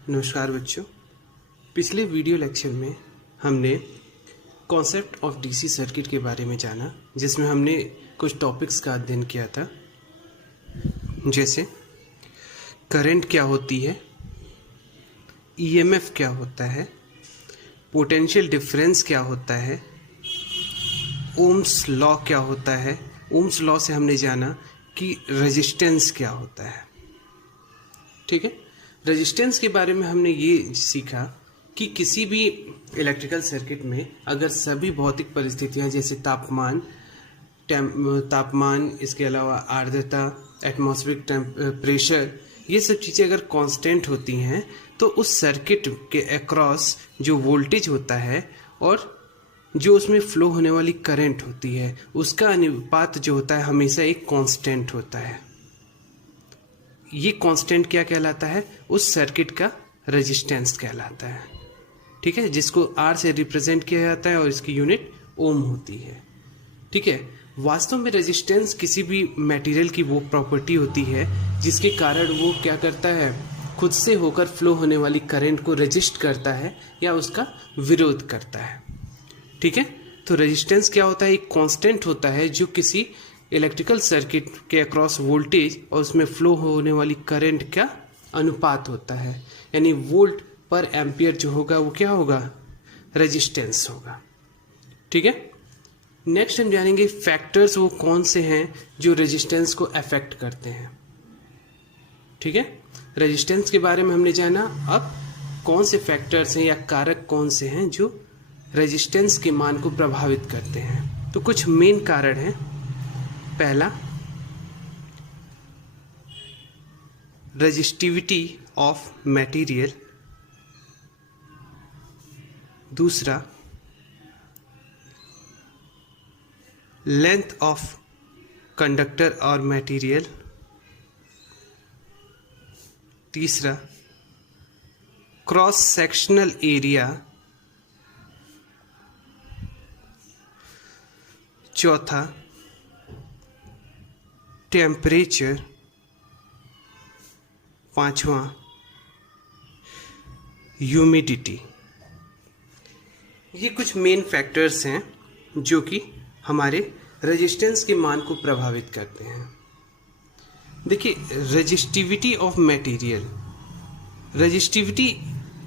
नमस्कार बच्चों। पिछले वीडियो लेक्चर में हमने कॉन्सेप्ट ऑफ डीसी सर्किट के बारे में जाना, जिसमें हमने कुछ टॉपिक्स का अध्ययन किया था, जैसे करंट क्या होती है, ईएमएफ क्या होता है, पोटेंशियल डिफरेंस क्या होता है, ओम्स लॉ क्या होता है। ओम्स लॉ से हमने जाना कि रेजिस्टेंस क्या होता है। ठीक है, रेजिस्टेंस के बारे में हमने ये सीखा कि किसी भी इलेक्ट्रिकल सर्किट में अगर सभी भौतिक परिस्थितियां जैसे तापमान, इसके अलावा आर्द्रता, एटमॉस्फेरिक प्रेशर, ये सब चीज़ें अगर कांस्टेंट होती हैं तो उस सर्किट के अक्रॉस जो वोल्टेज होता है और जो उसमें फ्लो होने वाली करंट होती है, उसका अनुपात जो होता है हमेशा एक कांस्टेंट होता है। ये कांस्टेंट क्या कहलाता है? उस सर्किट का रेजिस्टेंस कहलाता है। ठीक है, जिसको R से रिप्रेजेंट किया जाता है और इसकी यूनिट ओम होती है। ठीक है, वास्तव में रेजिस्टेंस किसी भी मटेरियल की वो प्रॉपर्टी होती है जिसके कारण वो क्या करता है, खुद से होकर फ्लो होने वाली करंट को रेजिस्ट करता है या उसका विरोध करता है। ठीक है, तो रेजिस्टेंस क्या होता है? एक कांस्टेंट होता है जो किसी इलेक्ट्रिकल सर्किट के अक्रॉस वोल्टेज और उसमें फ्लो होने वाली करंट का अनुपात होता है, यानी वोल्ट पर एम्पियर जो होगा वो क्या होगा? रेजिस्टेंस होगा। ठीक है, नेक्स्ट हम जानेंगे फैक्टर्स वो कौन से हैं जो रेजिस्टेंस को अफेक्ट करते हैं। ठीक है, रेजिस्टेंस के बारे में हमने जाना। अब कौन से फैक्टर्स हैं या कारक कौन से हैं जो रेजिस्टेंस के मान को प्रभावित करते हैं। तो कुछ मेन कारण हैं। पहला, रेजिस्टिविटी ऑफ मटेरियल। दूसरा, लेंथ ऑफ कंडक्टर और मटेरियल। तीसरा, क्रॉस सेक्शनल एरिया। चौथा, टेम्परेचर। पांचवा, ह्यूमिडिटी। ये कुछ मेन फैक्टर्स हैं जो कि हमारे रेजिस्टेंस के मान को प्रभावित करते हैं। देखिए, रेजिस्टिविटी ऑफ मटेरियल। रेजिस्टिविटी,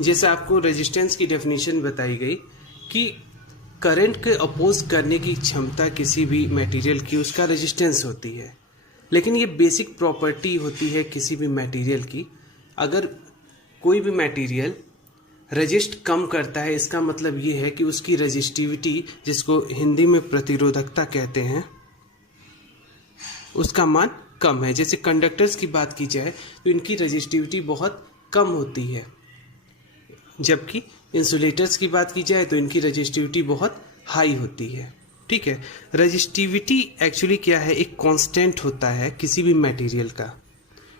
जैसा आपको रेजिस्टेंस की डेफिनेशन बताई गई कि करंट के अपोज करने की क्षमता किसी भी मटेरियल की, उसका रेजिस्टेंस होती है। लेकिन ये बेसिक प्रॉपर्टी होती है किसी भी मटेरियल की। अगर कोई भी मटेरियल रेजिस्ट कम करता है, इसका मतलब ये है कि उसकी रेजिस्टिविटी, जिसको हिंदी में प्रतिरोधकता कहते हैं, उसका मान कम है। जैसे कंडक्टर्स की बात की जाए तो इनकी रेजिस्टिविटी बहुत कम होती है, जबकि इंसुलेटर्स की बात की जाए तो इनकी रेजिस्टिविटी बहुत हाई होती है। ठीक है, रेजिस्टिविटी एक्चुअली क्या है? एक कांस्टेंट होता है किसी भी मटेरियल का।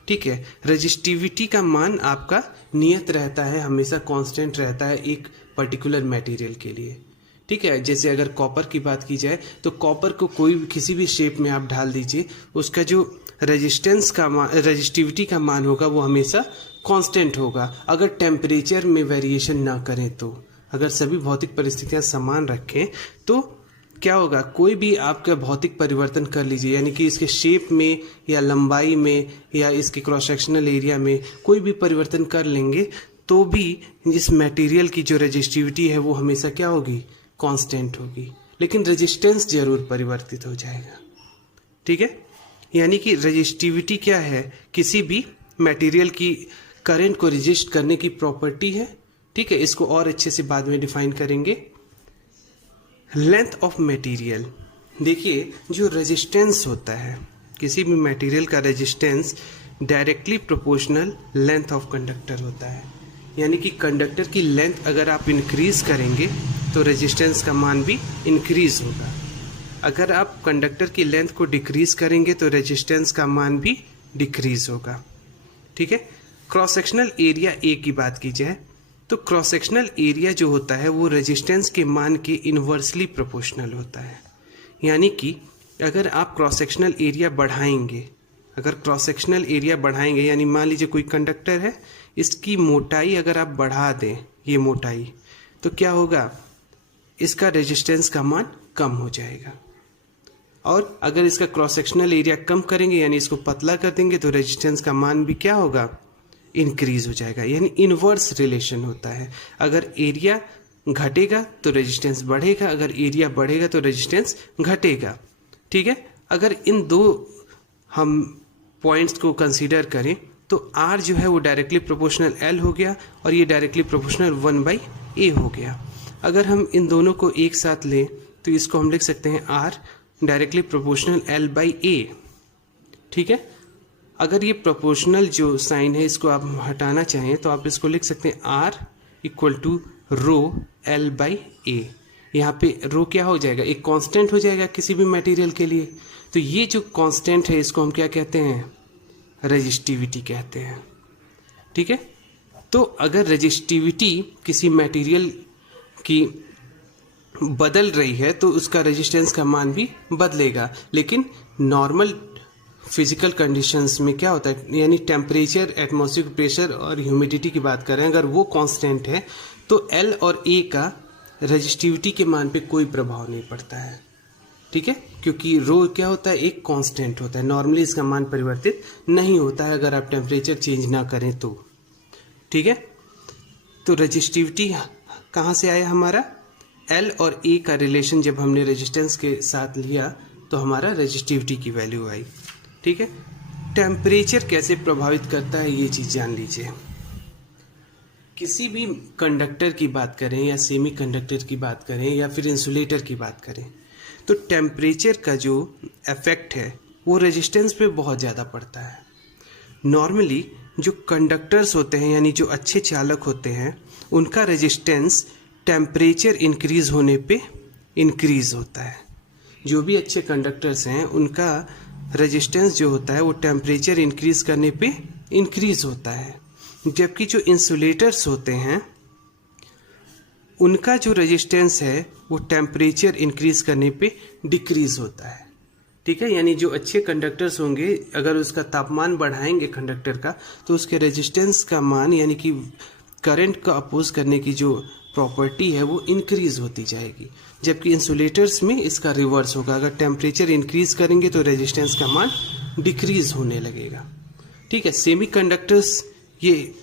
ठीक है, रेजिस्टिविटी का मान आपका नियत रहता है, हमेशा कांस्टेंट रहता है एक पर्टिकुलर मटेरियल के लिए। ठीक है, जैसे अगर कॉपर की बात की जाए तो कॉपर को कोई भी किसी भी शेप में आप ढाल दीजिए, उसका जो रेजिस्टिविटी का मान होगा वो हमेशा कांस्टेंट होगा, अगर टेम्परेचर में वेरिएशन ना करें तो। अगर सभी भौतिक परिस्थितियां समान रखें तो क्या होगा? कोई भी आपका भौतिक परिवर्तन कर लीजिए, यानी कि इसके शेप में या लंबाई में या इसके क्रॉस सेक्शनल एरिया में कोई भी परिवर्तन कर लेंगे तो भी इस मटेरियल की जो रेजिस्टिविटी है वो हमेशा क्या होगी? कांस्टेंट होगी। लेकिन रेजिस्टेंस जरूर परिवर्तित हो जाएगा। ठीक है, यानी कि रेजिस्टिविटी क्या है? किसी भी मटेरियल की करंट को रेजिस्ट करने की प्रॉपर्टी है। ठीक है, इसको और अच्छे से बाद में डिफाइन करेंगे। Length of material. देखिए, जो रेजिस्टेंस होता है किसी भी मटेरियल का, resistance directly proportional length of conductor होता है। यानी कि कंडक्टर की लेंथ अगर आप इंक्रीज करेंगे तो रेजिस्टेंस का मान भी इंक्रीज होगा। अगर आप कंडक्टर की लेंथ को डिक्रीज करेंगे तो रेजिस्टेंस का मान भी डिक्रीज होगा। ठीक है, क्रॉस सेक्शनल एरिया ए की बात की जाए तो क्रॉस सेक्शनल एरिया जो होता है वो रेजिस्टेंस के मान के इन्वर्सली प्रोपोर्शनल होता है। यानी कि अगर आप क्रॉस सेक्शनल एरिया बढ़ाएंगे, यानी मान लीजिए कोई कंडक्टर है, इसकी मोटाई अगर आप बढ़ा दें, ये मोटाई, तो क्या होगा, इसका रेजिस्टेंस का मान कम हो जाएगा। और अगर इसका क्रॉस सेक्शनल एरिया कम करेंगे यानी इसको पतला कर देंगे तो रेजिस्टेंस का मान भी क्या होगा, इंक्रीज हो जाएगा। यानी इनवर्स रिलेशन होता है, अगर एरिया घटेगा तो रेजिस्टेंस बढ़ेगा, अगर एरिया बढ़ेगा तो रेजिस्टेंस घटेगा। ठीक है, अगर इन दो हम पॉइंट्स को कंसीडर करें तो R जो है वो डायरेक्टली प्रोपोर्शनल L हो गया और ये डायरेक्टली प्रोपोर्शनल 1/A हो गया। अगर हम इन दोनों को एक साथ लें तो इसको हम लिख सकते हैं R डायरेक्टली प्रोपोर्शनल L/A। ठीक है, अगर ये प्रोपोर्शनल जो साइन है इसको आप हटाना चाहें तो आप इसको लिख सकते हैं R equal to row L/A। यहाँ पे रो क्या हो जाएगा, एक कांस्टेंट हो जाएगा किसी भी मटेरियल के लिए। तो ये जो कांस्टेंट है इसको हम क्या कहते हैं, रेजिस्टिविटी कहते हैं। ठीक है, तो अगर रेजिस्टिविटी किसी मटेरियल की बदल रही है तो उसका रेजिस्टेंस का मान भी बदलेगा। लेकिन नॉर्मल फिजिकल कंडीशंस में क्या होता है, यानी टेम्परेचर, एटमॉस्फेरिक प्रेशर और ह्यूमिडिटी की बात करें, अगर वो कांस्टेंट है तो L और A का रेजिस्टिविटी के मान पे कोई प्रभाव नहीं पड़ता है। ठीक है, क्योंकि रो क्या होता है, एक कांस्टेंट होता है, नॉर्मली इसका मान परिवर्तित नहीं होता है अगर आप टेम्परेचर चेंज ना करें तो। ठीक है, तो रेजिस्टिविटी कहाँ से आया हमारा, L और A का रिलेशन जब हमने रेजिस्टेंस के साथ लिया तो हमारा रेजिस्टिविटी की वैल्यू आई। ठीक है, टेम्परेचर कैसे प्रभावित करता है ये चीज़ जान लीजिए। किसी भी कंडक्टर की बात करें या सेमी कंडक्टर की बात करें या फिर इंसुलेटर की बात करें तो टेम्परेचर का जो इफेक्ट है वो रेजिस्टेंस पे बहुत ज़्यादा पड़ता है। नॉर्मली जो कंडक्टर्स होते हैं यानी जो अच्छे चालक होते हैं उनका रेजिस्टेंस टेम्परेचर इंक्रीज होने पे इंक्रीज होता है। जो भी अच्छे कंडक्टर्स हैं उनका रेजिस्टेंस जो होता है वो टेम्परेचर इंक्रीज करने पे इंक्रीज होता है, जबकि जो इंसुलेटर्स होते हैं उनका जो रेजिस्टेंस है वो टेम्परेचर इंक्रीज करने पे डिक्रीज होता है। ठीक है, यानी जो अच्छे कंडक्टर्स होंगे अगर उसका तापमान बढ़ाएंगे कंडक्टर का तो उसके रेजिस्टेंस का मान यानी कि करंट का अपोज करने की जो प्रॉपर्टी है वो इंक्रीज होती जाएगी, जबकि इंसुलेटर्स में इसका रिवर्स होगा, अगर टेम्परेचर इंक्रीज करेंगे तो रेजिस्टेंस का मान डिक्रीज होने लगेगा। ठीक है, सेमी कंडक्टर्स ये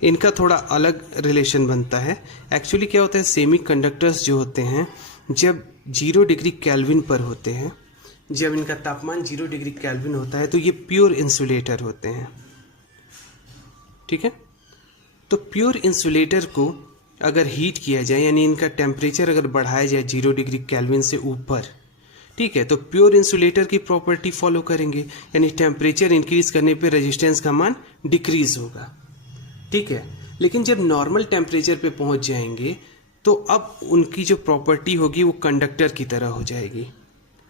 इनका थोड़ा अलग रिलेशन बनता है। एक्चुअली क्या होता है, सेमी कंडक्टर्स जो होते हैं जब 0 डिग्री केल्विन पर होते हैं, जब इनका तापमान 0 डिग्री केल्विन होता है तो ये प्योर इंसुलेटर होते हैं। ठीक है, तो प्योर इंसुलेटर को अगर हीट किया जाए यानी इनका टेम्परेचर अगर बढ़ाया जाए 0 डिग्री केल्विन से ऊपर, ठीक है, तो प्योर इंसुलेटर की प्रॉपर्टी फॉलो करेंगे, यानी टेम्परेचर इंक्रीज करने पे रेजिस्टेंस का मान डिक्रीज होगा। ठीक है, लेकिन जब नॉर्मल टेम्परेचर पे पहुंच जाएंगे तो अब उनकी जो प्रॉपर्टी होगी वो कंडक्टर की तरह हो जाएगी।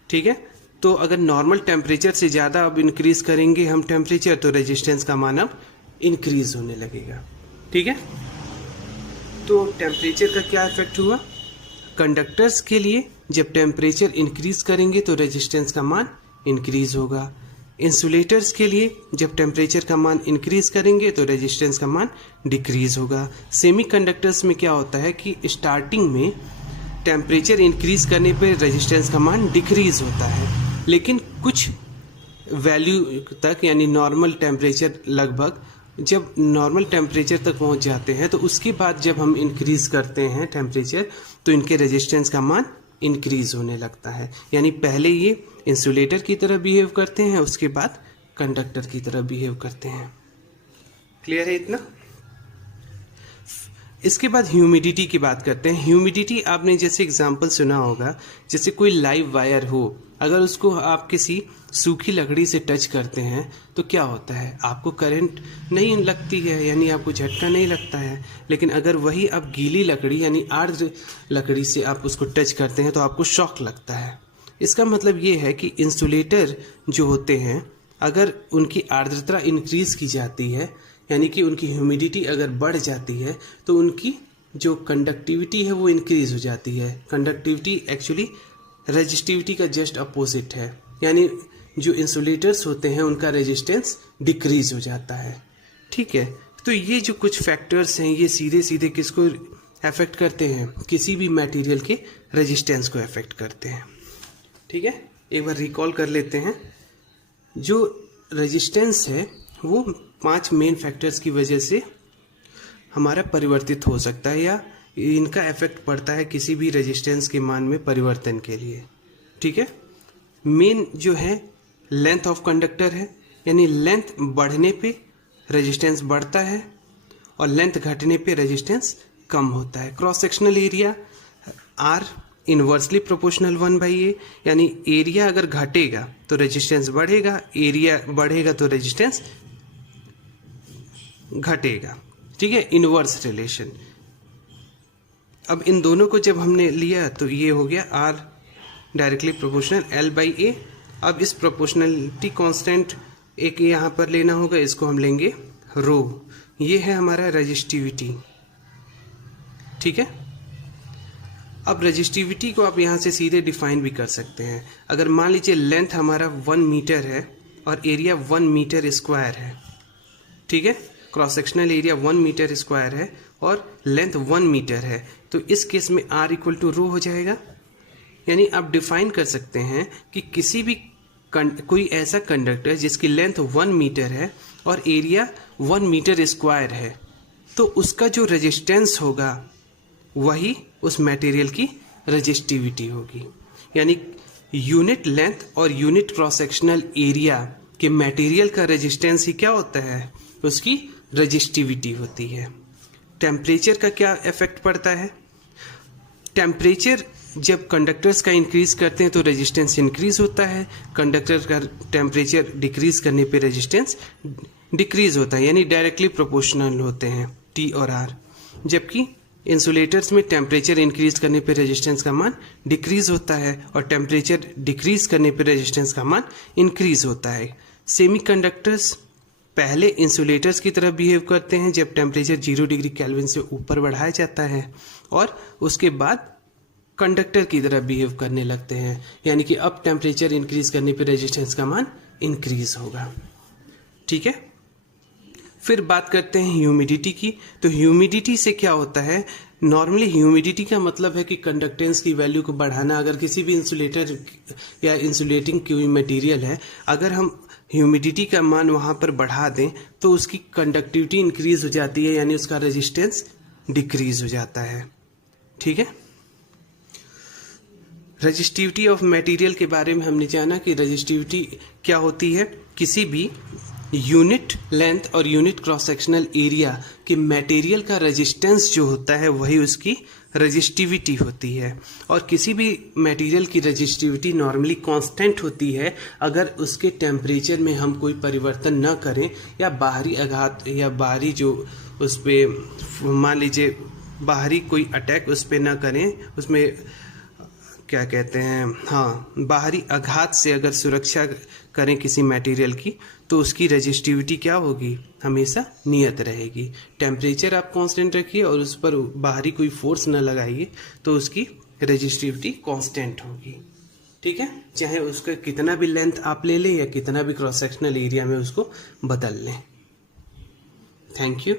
ठीक है, तो अगर नॉर्मल टेम्परेचर से ज़्यादा अब इंक्रीज करेंगे हम टेम्परेचर तो रेजिस्टेंस का मान अब इंक्रीज होने लगेगा। ठीक है, तो टेम्परेचर का क्या इफेक्ट हुआ, कंडक्टर्स के लिए जब टेम्परेचर इंक्रीज करेंगे तो रेजिस्टेंस का मान इंक्रीज होगा, इंसुलेटर्स के लिए जब टेम्परेचर का मान इंक्रीज करेंगे तो रेजिस्टेंस का मान डिक्रीज होगा। सेमी कंडक्टर्स में क्या होता है कि स्टार्टिंग में टेम्परेचर इंक्रीज करने पे रेजिस्टेंस का मान डिक्रीज होता है, लेकिन कुछ वैल्यू तक यानी नॉर्मल टेम्परेचर लगभग जब नॉर्मल टेम्परेचर तक पहुंच जाते हैं तो उसके बाद जब हम इंक्रीज करते हैं टेम्परेचर तो इनके रेजिस्टेंस का मान इंक्रीज होने लगता है। यानी पहले ये इंसुलेटर की तरह बिहेव करते हैं, उसके बाद कंडक्टर की तरह बिहेव करते हैं। क्लियर है इतना? इसके बाद ह्यूमिडिटी की बात करते हैं। ह्यूमिडिटी आपने जैसे एग्जांपल सुना होगा, जैसे कोई लाइव वायर हो, अगर उसको आप किसी सूखी लकड़ी से टच करते हैं तो क्या होता है, आपको करंट नहीं लगती है, यानी आपको झटका नहीं लगता है। लेकिन अगर वही आप गीली लकड़ी यानी आर्द्र लकड़ी से आप उसको टच करते हैं तो आपको शॉक लगता है। इसका मतलब ये है कि इंसुलेटर जो होते हैं अगर उनकी आर्द्रता इंक्रीज की जाती है यानी कि उनकी ह्यूमिडिटी अगर बढ़ जाती है तो उनकी जो कंडक्टिविटी है वो इंक्रीज हो जाती है। कंडक्टिविटी एक्चुअली रेजिस्टिविटी का जस्ट अपोजिट है, यानी जो इंसुलेटर्स होते हैं उनका रेजिस्टेंस डिक्रीज हो जाता है। ठीक है, तो ये जो कुछ फैक्टर्स हैं ये सीधे सीधे किसको अफेक्ट करते हैं, किसी भी मटेरियल के रेजिस्टेंस को अफेक्ट करते हैं। ठीक है, एक बार रिकॉल कर लेते हैं। जो रेजिस्टेंस है वो 5 मेन फैक्टर्स की वजह से हमारा परिवर्तित हो सकता है या इनका इफेक्ट पड़ता है किसी भी रेजिस्टेंस के मान में परिवर्तन के लिए। ठीक है, मेन जो है लेंथ ऑफ कंडक्टर है, यानी लेंथ बढ़ने पे रेजिस्टेंस बढ़ता है और लेंथ घटने पे रेजिस्टेंस कम होता है। Cross sectional area are inversely proportional 1/a, यानी एरिया अगर घटेगा तो रेजिस्टेंस बढ़ेगा, एरिया बढ़ेगा तो रेजिस्टेंस घटेगा। ठीक है, इनवर्स रिलेशन। अब इन दोनों को जब हमने लिया तो ये हो गया आर डायरेक्टली प्रोपोर्शनल L/A। अब इस प्रोपोर्शनलिटी कांस्टेंट एक यहाँ पर लेना होगा, इसको हम लेंगे रो। ये है हमारा रेजिस्टिविटी। ठीक है, अब रेजिस्टिविटी को आप यहाँ से सीधे डिफाइन भी कर सकते हैं। अगर मान लीजिए लेंथ हमारा 1 मीटर है और एरिया 1 मीटर स्क्वायर है। ठीक है, cross sectional area 1 metre square है और लेंथ 1 मीटर है, तो इस केस में R = रो हो जाएगा। यानी आप डिफाइन कर सकते हैं कि किसी भी कोई ऐसा कंडक्टर जिसकी लेंथ 1 मीटर है और एरिया 1 मीटर स्क्वायर है, तो उसका जो रेजिस्टेंस होगा वही उस मटेरियल की रेजिस्टिविटी होगी। यानी यूनिट लेंथ और यूनिट क्रॉस सेक्शनल एरिया के मटेरियल का रेजिस्टेंस ही क्या होता है, उसकी रेजिस्टिविटी होती है। टेम्परेचर का क्या इफेक्ट पड़ता है? टेम्परेचर जब कंडक्टर्स का इंक्रीज करते हैं तो रेजिस्टेंस इंक्रीज होता है, कंडक्टर का टेम्परेचर डिक्रीज करने पे रेजिस्टेंस डिक्रीज होता है, यानी डायरेक्टली प्रोपोर्शनल होते हैं T और R। जबकि इंसुलेटर्स में टेम्परेचर इंक्रीज करने पे रेजिस्टेंस का मान डिक्रीज होता है और टेम्परेचर डिक्रीज करने पे रेजिस्टेंस का मान इंक्रीज होता है। सेमीकंडक्टर्स पहले इंसुलेटर्स की तरह बिहेव करते हैं जब टेम्परेचर 0 डिग्री केल्विन से ऊपर बढ़ाया जाता है, और उसके बाद कंडक्टर की तरह बिहेव करने लगते हैं, यानी कि अब टेम्परेचर इंक्रीज करने पे रेजिस्टेंस का मान इंक्रीज होगा। ठीक है, फिर बात करते हैं ह्यूमिडिटी की। तो ह्यूमिडिटी से क्या होता है, नॉर्मली ह्यूमिडिटी का मतलब है कि कंडक्टेंस की वैल्यू को बढ़ाना। अगर किसी भी इंसुलेटर या इंसुलेटिंग कोई मटेरियल है, अगर हम ह्यूमिडिटी का मान वहाँ पर बढ़ा दें तो उसकी कंडक्टिविटी इंक्रीज हो जाती है, यानी उसका रेजिस्टेंस डिक्रीज हो जाता है। ठीक है, रेजिस्टिविटी ऑफ मटेरियल के बारे में हमने जाना कि रेजिस्टिविटी क्या होती है, किसी भी यूनिट लेंथ और यूनिट क्रॉस सेक्शनल एरिया के मटेरियल का रेजिस्टेंस जो होता है वही उसकी रेजिस्टिविटी होती है। और किसी भी मटेरियल की रेजिस्टिविटी नॉर्मली कांस्टेंट होती है अगर उसके टेम्परेचर में हम कोई परिवर्तन न करें या बाहरी आघात या बाहरी जो उस पर मान लीजिए बाहरी कोई अटैक उस पर न करें, उसमें क्या कहते हैं, हाँ, बाहरी आघात से अगर सुरक्षा करें किसी मटेरियल की, तो उसकी रेजिस्टिविटी क्या होगी, हमेशा नियत रहेगी। टेम्परेचर आप कांस्टेंट रखिए और उस पर बाहरी कोई फोर्स न लगाइए तो उसकी रेजिस्टिविटी कांस्टेंट होगी। ठीक है, चाहे उसका कितना भी लेंथ आप ले लें या कितना भी क्रॉस सेक्शनल एरिया में उसको बदल लें। Thank you.